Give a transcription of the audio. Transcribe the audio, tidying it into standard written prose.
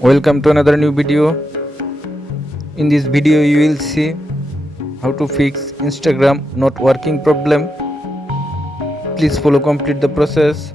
Welcome to another new video. In this video you will see how to fix Instagram not working problem. Please follow complete the process.